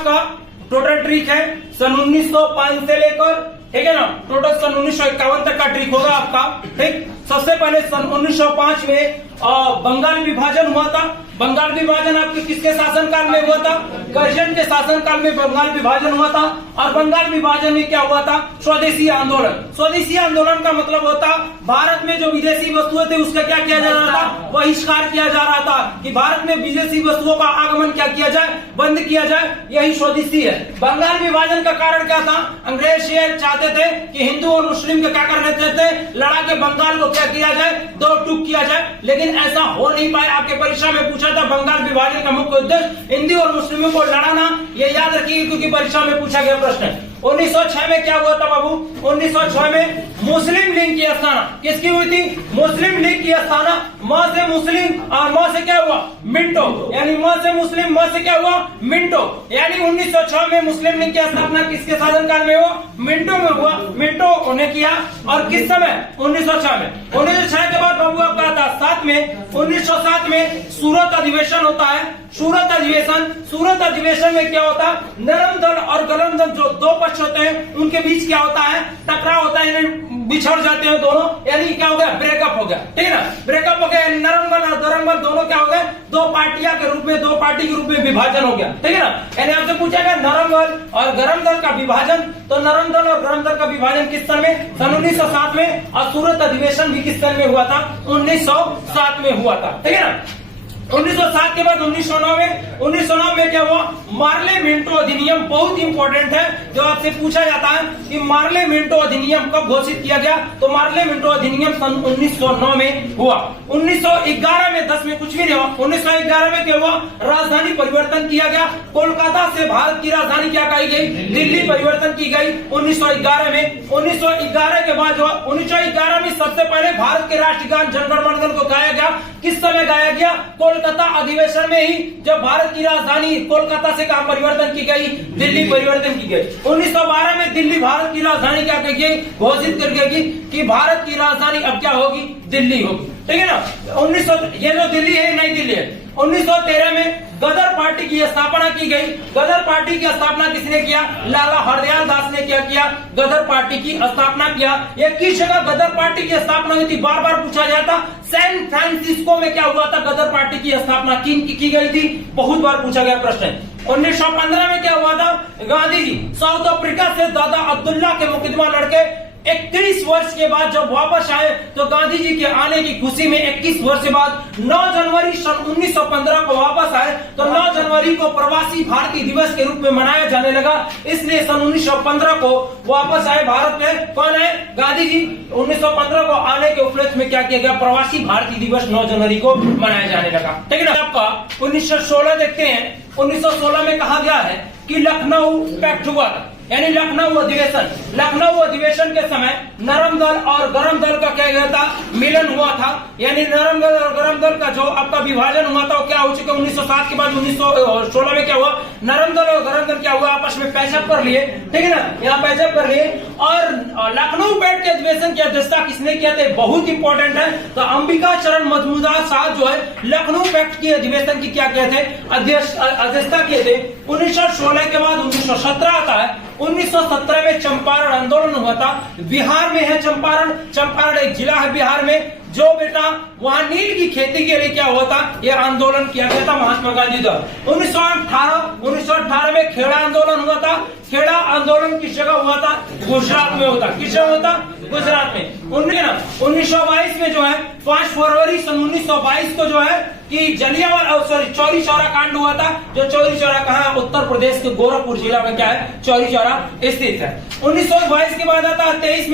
आपका total trick है सन 1905 से लेकर, ठीक है ना, टोटल सन 1951 तक का ट्रिक होगा आपका। ठीक, सबसे पहले सन 1905 में बंगाल विभाजन हुआ था। बंगाल विभाजन आपके किसके शासनकाल में हुआ था? कर्जन के शासनकाल में बंगाल विभाजन हुआ था। और बंगाल विभाजन में क्या हुआ था? स्वदेशी आंदोलन। स्वदेशी आंदोलन का मतलब होता भारत में जो विदेशी वस्तुएं थे उसका क्या किया जा रहा था? बहिष्कार किया जा रहा था कि भारत में विदेशी वस्तुओं का आगमन क्या किया जाए? बंद किया जाए। यही स्वदेशी है। बंगाल विभाजन का कारण क्या था? अंग्रेज ये चाहते थे कि हिंदू और मुस्लिम को क्या करने थे? लड़ा के बंगाल को क्या किया जाए? दो टूक किया जाए। लेकिन ऐसा हो नहीं पाया। आपके परीक्षा में पूछा था बंगाल विभाजन का मुख्य उद्देश्य हिंदू और मुस्लिमों को लड़ाना, ये याद रखिए क्योंकि परीक्षा में पूछा गया प्रश्न है। 1906 में क्या हुआ था बाबू? 1906 में मुस्लिम लीग की स्थापना किसकी हुई थी? मुस्लिम लीग की स्थापना। म से मुस्लिम और म से क्या हुआ? मिंटो, यानी म से मुस्लिम, म से क्या हुआ? मिंटो। यानी 1906 में मुस्लिम लीग की स्थापना किसके शासनकाल में हुआ? मिंटो में हुआ। मिंटो ने किया। और किस समय? 1906 में। 1906 के बाद बाबू आपका आता 7 में 1907 में सूरत अधिवेशन होता है। सूरत अधिवेशन, सूरत अधिवेशन में क्या होता है? नरम दल और गरम दल जो दो पक्ष होते हैं उनके बीच क्या होता है? टकराव होता है, बिछड़ जाते हैं दोनों, यानी क्या हो गया? ब्रेकअप हो गया। ठीक है ना, ब्रेकअप हो गया। नरम दल और गरम दल दोनों क्या हो गए? दो पार्टियां के रूप में, दो पार्टी के रूप में विभाजन हो गया। ठीक है ना, यानी आपसे पूछा गया नरम दल और गरम दल का विभाजन, तो नरम दल और गरम दल का विभाजन किस सन में? सन 1907 में। और सूरत अधिवेशन भी किस सन में हुआ था? 1907 में हुआ था। ठीक है ना। 1907 के बाद 1909 में क्या हुआ? मार्ले मिंटो अधिनियम बहुत इंपॉर्टेंट है, जो आपसे पूछा जाता है कि मार्ले मिंटो अधिनियम कब घोषित किया गया? तो मार्ले मिंटो अधिनियम सन 1909 में हुआ। 1911 में 10 में कुछ भी नहीं हुआ। 1911 में क्या हुआ? राजधानी परिवर्तन किया गया। कोलकाता से भारत की राजधानी क्या कही गई? दिल्ली परिवर्तन की गई 1911 में। 1911 के बाद जो 1911 में सबसे पहले भारत के राष्ट्रगान जन गण मन को गाया गया। किस समय गाया गया? कोलकाता अधिवेशन में ही, जब भारत की राजधानी कोलकाता से कहां परिवर्तन की गई? दिल्ली परिवर्तन की गई। 1912 में दिल्ली भारत की राजधानी क्या की गई? घोषित कर गई कि भारत की राजधानी अब क्या होगी? दिल्ली होगी। ठीक है ना। 1900 ये जो दिल्ली है नई दिल्ली है। 1913 में गदर पार्टी की स्थापना की गई। गदर पार्टी की स्थापना किसने किया? लाला हरदयाल दास ने क्या किया? गदर पार्टी की स्थापना किया। ये किस जगह गदर पार्टी की स्थापना हुई थी? बार बार पूछा जाता। सैन फ्रांसिस्को में क्या हुआ था? गदर पार्टी की स्थापना की गई थी। बहुत बार पूछा गया प्रश्न है। 1915 में क्या हुआ था? गांधी जी साउथ अफ्रीका से दादा अब्दुल्ला के मुकदमा लड़के 21 वर्ष के बाद जब वापस आए, तो गांधी जी के आने की खुशी में 21 वर्ष के बाद 9 जनवरी सन 1915 को वापस आए, तो 9 जनवरी को प्रवासी भारतीय दिवस के रूप में मनाया जाने लगा। इसलिए सन 1915 को वापस आए भारत में। कौन है? गांधी जी। 1915 को आने के उपलक्ष्य में क्या किया गया? प्रवासी भारतीय दिवस 9 जनवरी को मनाया जाने लगा। ठीक है ना। आपका 1916 देखते हैं। 1916 में कहा गया है कि लखनऊ पैक्ट हुआ था, यानी लखनऊ अधिवेशन। लखनऊ अधिवेशन के समय नरम दल और गरम दल का क्या गया था? मिलन हुआ था। यानी नरम दल और गरम दल का जो आपका विभाजन हुआ था वो क्या हो चुका? 1907 के बाद 1916 में क्या हुआ? नरम दल और गरम दल क्या हुआ? आपस में पैचअप कर लिए। ठीक है ना, यहाँ पैचअप कर लिए। और लखनऊ पैक्ट के अधिवेशन की अध्यक्षता किसने किया था? बहुत इंपॉर्टेंट है। तो अंबिका चरण मजमूदार साहब जो है लखनऊ पैक्ट की अधिवेशन की क्या किए थे? अध्यक्षता किए थे। 1916 के बाद 1917 आता है। 1917 में चंपारण आंदोलन हुआ था। बिहार में है चंपारण। चंपारण एक जिला है बिहार में। जो बेटा वहां नील की खेती के लिए क्या हुआ था? यह आंदोलन किया गया था महात्मा गांधी द्वारा। 1918 में खेड़ा आंदोलन हुआ था। खेड़ा आंदोलन किस जगह हुआ था? गुजरात में होता। किस जगह होता? गुजरात में। 1922 में जो है 5 फरवरी सन 1922 को जो है कि जलियांवाला चौरी चौरा कांड हुआ था। जो चौरी चौरा कहाँ? उत्तर प्रदेश के गोरखपुर जिला में क्या है? चौरी चौरा स्थित है। 1922 के बाद आता है 23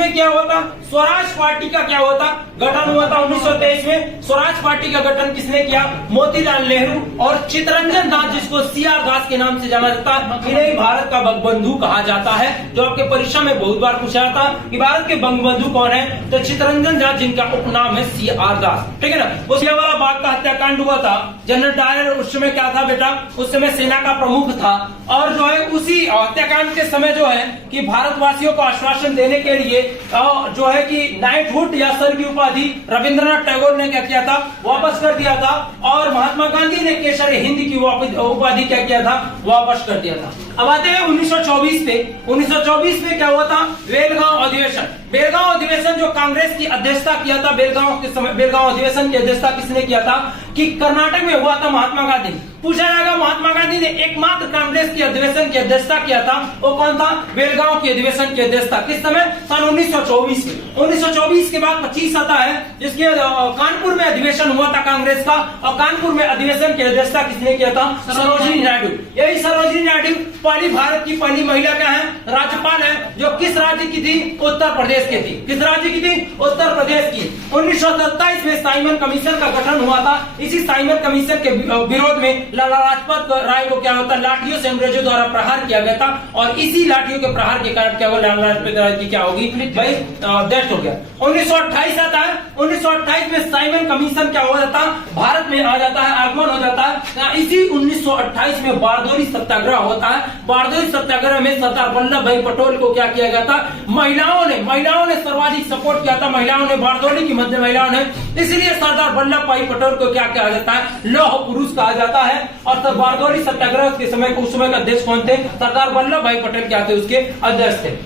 में क्या हुआ था? स्वराज पार्टी का क्या हुआ था? गठन हुआ था। 1923 में स्वराज पार्टी का गठन किसने किया? मोतीलाल नेहरू और चित्तरंजन दास, जिसको सीआर दास के नाम से जाना जाता है। इन्हें भारत का बंगबंधु कहा जाता है। जो आपके परीक्षा में बहुत बार पूछा जाता है कि भारत के बंगबंधु कौन है? तो चित्तरंजन दास, जिनका उपनाम है सीआर दास। ठीक है ना। उस वाला बाग का हत्याकांड हुआ था। जनरल डायर उस समय क्या था बेटा? उस समय सेना का प्रमुख था और जो है उसी हत्याकांड के समय जो है कि भारतवासियों को आश्वासन देने के लिए जो है कि नाइटहुड या सर की उपाधि रविंद्रनाथ टैगोर ने क्या किया था, वापस कर दिया था और महात्मा गांधी ने केसर हिंद की उपाधि क्या किया था, वापस कर दिया था। अब आते हैं 1924 पे। 1924 में क्या हुआ था, बेलगांव अधिवेशन। बेलगांव अधिवेशन जो कांग्रेस की अध्यक्षता किया था, बेलगांव के समय बेलगांव अधिवेशन की अध्यक्षता किसने किया था कि कर्नाटक में हुआ था महात्मा गांधी। पूछा जाएगा महात्मा गांधी ने एकमात्र कांग्रेस की अधिवेशन की अध्यक्षता किया था, वो कौन था, बेलगांव की अधिवेशन की अध्यक्षता किस समय, सन 1924 में। 1924 के बाद 25 आता है जिसके कानपुर में अधिवेशन हुआ था कांग्रेस का, और कानपुर में अधिवेशन की अध्यक्षता किसने किया था, सरोजिनी नायडू। यही सरोजिनी नायडू पहली भारत की पहली महिला क्या है, राज्यपाल है, जो किस राज्य की थी, उत्तर प्रदेश की थी। किस राज्य की थी, उत्तर प्रदेश की। 1927 में साइमन कमीशन का गठन हुआ था। इसी साइमन कमीशन के विरोध में लाला लाजपत राय को क्या होता, लाठियों से अंग्रेजों द्वारा प्रहार किया गया था और इसी लाठियों के प्रहार के कारण क्या हुआ, लाला लाजपत राय की क्या होगी भाई, डेथ हो गया। 1928 आता है। 1928 में साइमन कमीशन क्या हो जाता, भारत में आ जाता है, आगमन हो जाता है। इसी 1928 में बारदोली सत्याग्रह होता है। बारदोली सत्याग्रह में सरदार वल्लभ भाई पटेल को क्या किया गया था, महिलाओं ने सर्वाधिक सपोर्ट किया था, महिलाओं ने, बारदोली की मध्य महिलाओं ने, इसलिए सरदार वल्लभ भाई पटेल को क्या कहा जाता है, लौह पुरुष कहा जाता है। और तब बारदोली सत्याग्रह के समय उस समय का अध्यक्ष कौन थे, सरदार वल्लभ भाई पटेल क्या थे, उसके अध्यक्ष थे।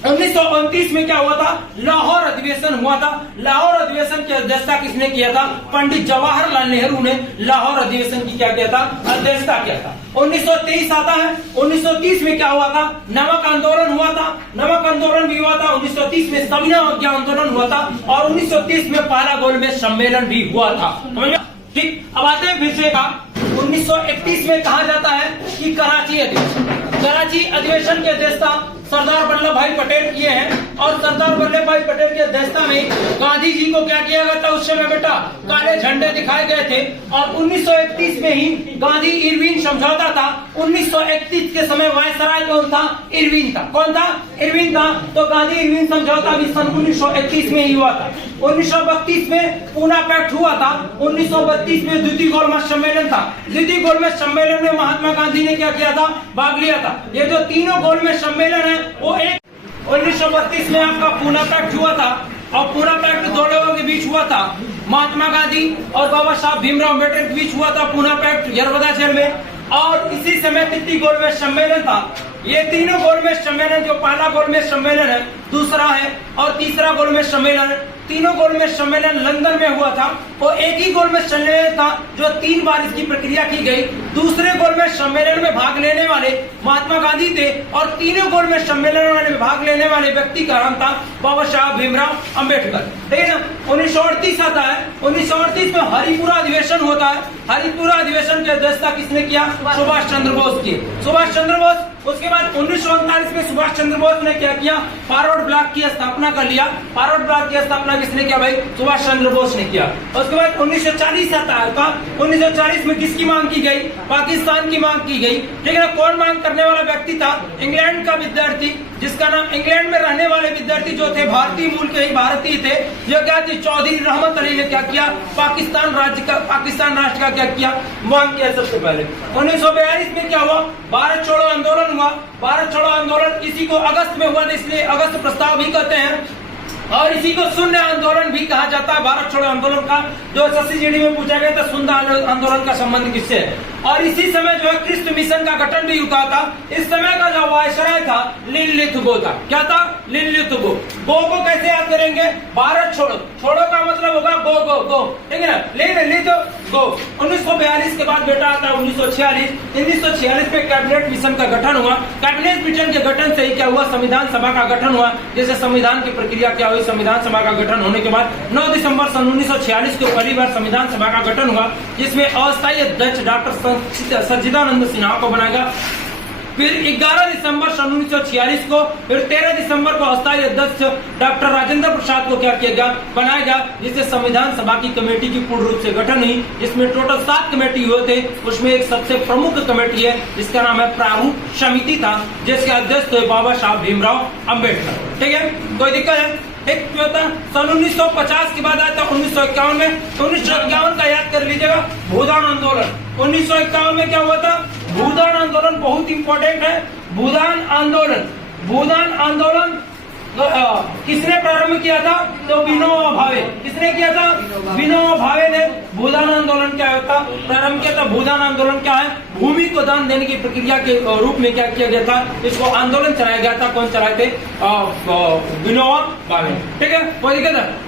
1929 में क्या हुआ था, लाहौर अधिवेशन हुआ था। लाहौर अधिवेशन की अध्यक्षता किसने किया था, पंडित जवाहरलाल नेहरू ने लाहौर अधिवेशन की क्या किया था, अध्यक्षता किया था। 1923 आता है। 1930 में क्या हुआ था, नमक आंदोलन हुआ था। नमक आंदोलन भी हुआ था 1930 में, सविनय अवज्ञा आंदोलन हुआ था और 1930 में पहला गोलमेज सम्मेलन भी हुआ था। ठीक, अब आते हैं फिर से 1931 में कहा जाता है कि कराची अधिवेशन की अध्यक्षता सरदार वल्लभ भाई पटेल किए हैं और सरदार वल्लभ भाई पटेल की अध्यक्षता में गांधी जी को क्या किया गया था, उस समय बेटा काले झंडे दिखाए गए थे। और 1931 में ही गांधी इरविन समझौता था। 1931 के समय वायसराय कौन था, इरविन था। कौन था, इरविन था। तो गांधी इरविन समझौता भी सन 1931 में ही हुआ था। 1932 में पूना पैक्ट हुआ था। 1932 में द्वितीय गोलमेज सम्मेलन था। द्वितीय गोलमेज सम्मेलन में महात्मा गांधी ने क्या किया था, भाग लिया था। ये जो तीनों गोलमेज सम्मेलन है वो एक 1932 में आपका पूना पैक्ट हुआ था और पूना पैक्ट दो लोगों के बीच हुआ था, महात्मा गांधी और बाबा साहब भीमराव अम्बेडकर के बीच हुआ था पूना पैक्ट यरवदा जेल में। और इसी समय तृतीय गोलमेज सम्मेलन था। ये तीनों गोलमेज सम्मेलन, जो पहला गोलमेज सम्मेलन है, दूसरा है और तीसरा गोलमेज सम्मेलन, तीनों गोलमेज सम्मेलन लंदन में हुआ था। और एक ही गोलमेज सम्मेलन था जो 3 बार इसकी प्रक्रिया की गई। दूसरे गोलमेज सम्मेलन में भाग लेने वाले महात्मा गांधी थे और तीनों गोलमेज सम्मेलन में भाग लेने वाले व्यक्ति का नाम था बाबा साहब भीमराव अम्बेडकर। ठीक है ना। 1938 आता है। 1938 में हरिपुरा अधिवेशन होता है। हरिपुरा अधिवेशन की अध्यक्षता किसने किया, सुभाष चंद्र बोस की। सुभाष चंद्र बोस। उसके बाद 1939 में सुभाष चंद्र बोस ने क्या किया, फॉरवर्ड ब्लॉक की स्थापना कर लिया। फॉरवर्ड ब्लॉक की स्थापना किसने किया भाई, सुभाष चंद्र बोस ने किया। उसके बाद 1940 आता है। 1940 में किसकी मांग की गई, पाकिस्तान की मांग की गई। ठीक है ना। कौन मांग करने वाला व्यक्ति था, इंग्लैंड का विद्यार्थी, जिसका नाम, इंग्लैंड में रहने वाले विद्यार्थी जो थे भारतीय मूल के ही भारतीय थे, जो क्या थे, चौधरी रहमत अली ने क्या किया, पाकिस्तान राष्ट्र का क्या किया, मांग किया सबसे पहले। 1942 में क्या हुआ, भारत छोड़ो आंदोलन हुआ। भारत छोड़ो आंदोलन इसी को अगस्त में हुआ, इसलिए अगस्त प्रस्ताव भी कहते हैं और इसी को शून्य आंदोलन भी कहा जाता है। भारत छोड़ो आंदोलन का जो SSCGD में पूछा गया था, शून्य आंदोलन का संबंध किससे है। और इसी समय जो है क्रिस्ट मिशन का गठन भी हुआ था। इस समय का जो वायसराय था लिनलिथगो था। क्या था, लिनलिथगो। गो को कैसे याद करेंगे, भारत छोड़ो, छोड़ो का मतलब होगा गो गो गो। ठीक है ना, लिन गो। 1942 के बाद बेटा आता है 1946। 1946 में कैबिनेट मिशन का गठन हुआ। कैबिनेट मिशन के गठन से ही क्या हुआ, संविधान सभा का गठन हुआ। जैसे संविधान की प्रक्रिया क्या हुई, संविधान सभा का गठन होने के बाद 9 दिसंबर सन 1946 को पहली बार संविधान सभा का गठन हुआ, जिसमें अस्थायी अध्यक्ष डॉक्टर सच्चिदानंद सिन्हा को बनाया। फिर 11 दिसंबर सन 1946 को, फिर 13 दिसंबर को अस्थायी अध्यक्ष डॉक्टर राजेंद्र प्रसाद को क्या किया गया, बनाया गया, जिससे संविधान सभा की कमेटी की पूर्ण रूप से गठन हुई, जिसमें टोटल 7 कमेटी हुए थे। उसमें एक सबसे प्रमुख कमेटी है जिसका नाम है प्रारूप समिति था, जिसके अध्यक्ष थे बाबा साहब भीमराव अम्बेडकर। ठीक है, कोई दिक्कत है। एक सन 1950 के बाद आया था 1951 में। 1951 का याद कर लीजिएगा, भूदान आंदोलन। 1951 में क्या हुआ था, भूदान आंदोलन बहुत इंपॉर्टेंट है। भूदान आंदोलन किसने प्रारंभ किया था? तो विनोबा भावे। किसने किया था? विनोबा भावे ने भूदान आंदोलन क्या होता प्रारंभ किया था। भूदान आंदोलन क्या है? भूमि को दान देने की प्रक्रिया के रूप में क्या किया गया था? इसको आंदोलन चलाया गया था। कौन चलाए थे? विनोबा भावे। ठीक है, कोई दिक्कत है?